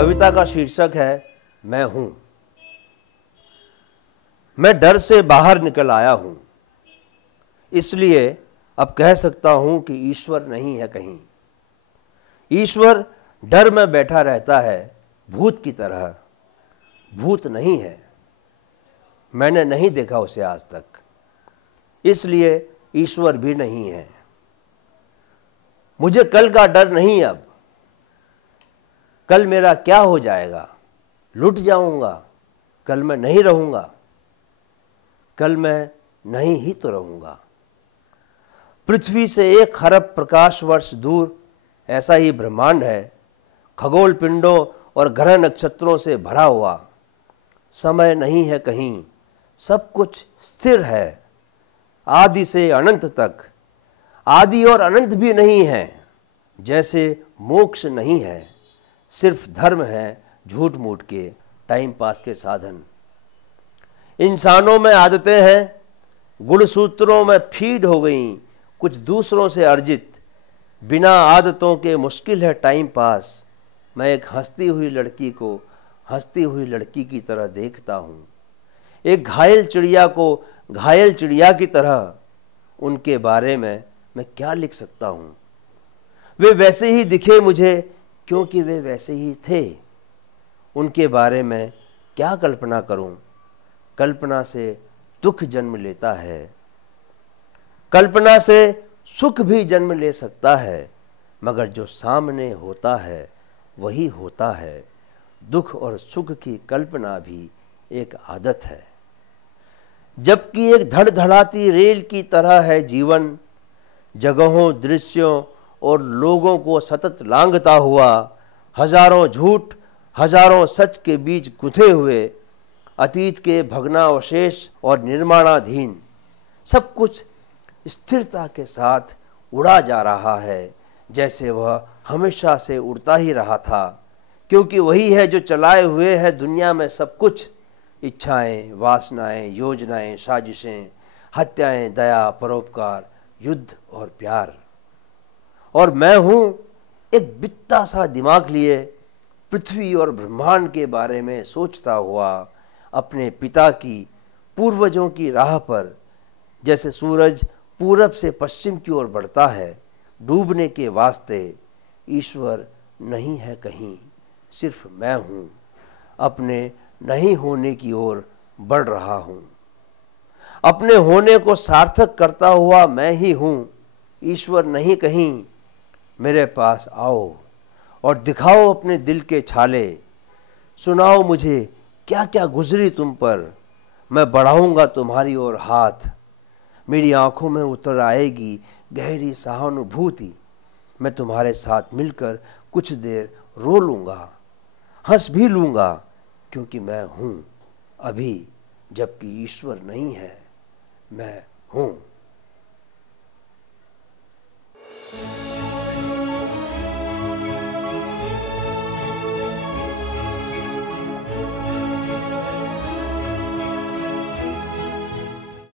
कविता का शीर्षक है मैं हूं। मैं डर से बाहर निकल आया हूं, इसलिए अब कह सकता हूं कि ईश्वर नहीं है कहीं। ईश्वर डर में बैठा रहता है भूत की तरह। भूत नहीं है, मैंने नहीं देखा उसे आज तक, इसलिए ईश्वर भी नहीं है। मुझे कल का डर नहीं अब। कल मेरा क्या हो जाएगा? लुट जाऊंगा? कल मैं नहीं रहूंगा? कल मैं नहीं ही तो रहूंगा। पृथ्वी से 1 खरब प्रकाश वर्ष दूर ऐसा ही ब्रह्मांड है, खगोल पिंडों और ग्रह नक्षत्रों से भरा हुआ। समय नहीं है कहीं, सब कुछ स्थिर है आदि से अनंत तक। आदि और अनंत भी नहीं है, जैसे मोक्ष नहीं है, सिर्फ धर्म है झूठ मूठ के टाइम पास के साधन। इंसानों में आदतें हैं, गुणसूत्रों में फीड हो गई कुछ दूसरों से अर्जित। बिना आदतों के मुश्किल है टाइम पास। मैं एक हंसती हुई लड़की को हंसती हुई लड़की की तरह देखता हूँ, एक घायल चिड़िया को घायल चिड़िया की तरह। उनके बारे में मैं क्या लिख सकता हूँ? वे वैसे ही दिखे मुझे क्योंकि वे वैसे ही थे। उनके बारे में क्या कल्पना करूं? कल्पना से दुख जन्म लेता है, कल्पना से सुख भी जन्म ले सकता है, मगर जो सामने होता है वही होता है। दुख और सुख की कल्पना भी एक आदत है। जबकि एक धड़धड़ाती रेल की तरह है जीवन, जगहों, दृश्यों और लोगों को सतत लांघता हुआ। हजारों झूठ, हजारों सच के बीच गुंथे हुए, अतीत के भग्नावशेष और निर्माणाधीन सब कुछ स्थिरता के साथ उड़ा जा रहा है, जैसे वह हमेशा से उड़ता ही रहा था, क्योंकि वही है जो चलाए हुए है दुनिया में सब कुछ। इच्छाएं, वासनाएं, योजनाएं, साजिशें, हत्याएं, दया, परोपकार, युद्ध और प्यार। और मैं हूं एक बित्ता सा दिमाग लिए पृथ्वी और ब्रह्मांड के बारे में सोचता हुआ अपने पिता की, पूर्वजों की राह पर। जैसे सूरज पूरब से पश्चिम की ओर बढ़ता है डूबने के वास्ते। ईश्वर नहीं है कहीं, सिर्फ मैं हूं, अपने नहीं होने की ओर बढ़ रहा हूं। अपने होने को सार्थक करता हुआ मैं ही हूं। ईश्वर नहीं कहीं, मेरे पास आओ और दिखाओ अपने दिल के छाले। सुनाओ मुझे क्या क्या गुजरी तुम पर, मैं बढ़ाऊंगा तुम्हारी ओर हाथ। मेरी आंखों में उतर आएगी गहरी सहानुभूति। मैं तुम्हारे साथ मिलकर कुछ देर रो लूंगा, हंस भी लूंगा, क्योंकि मैं हूं अभी, जबकि ईश्वर नहीं है, मैं हूं।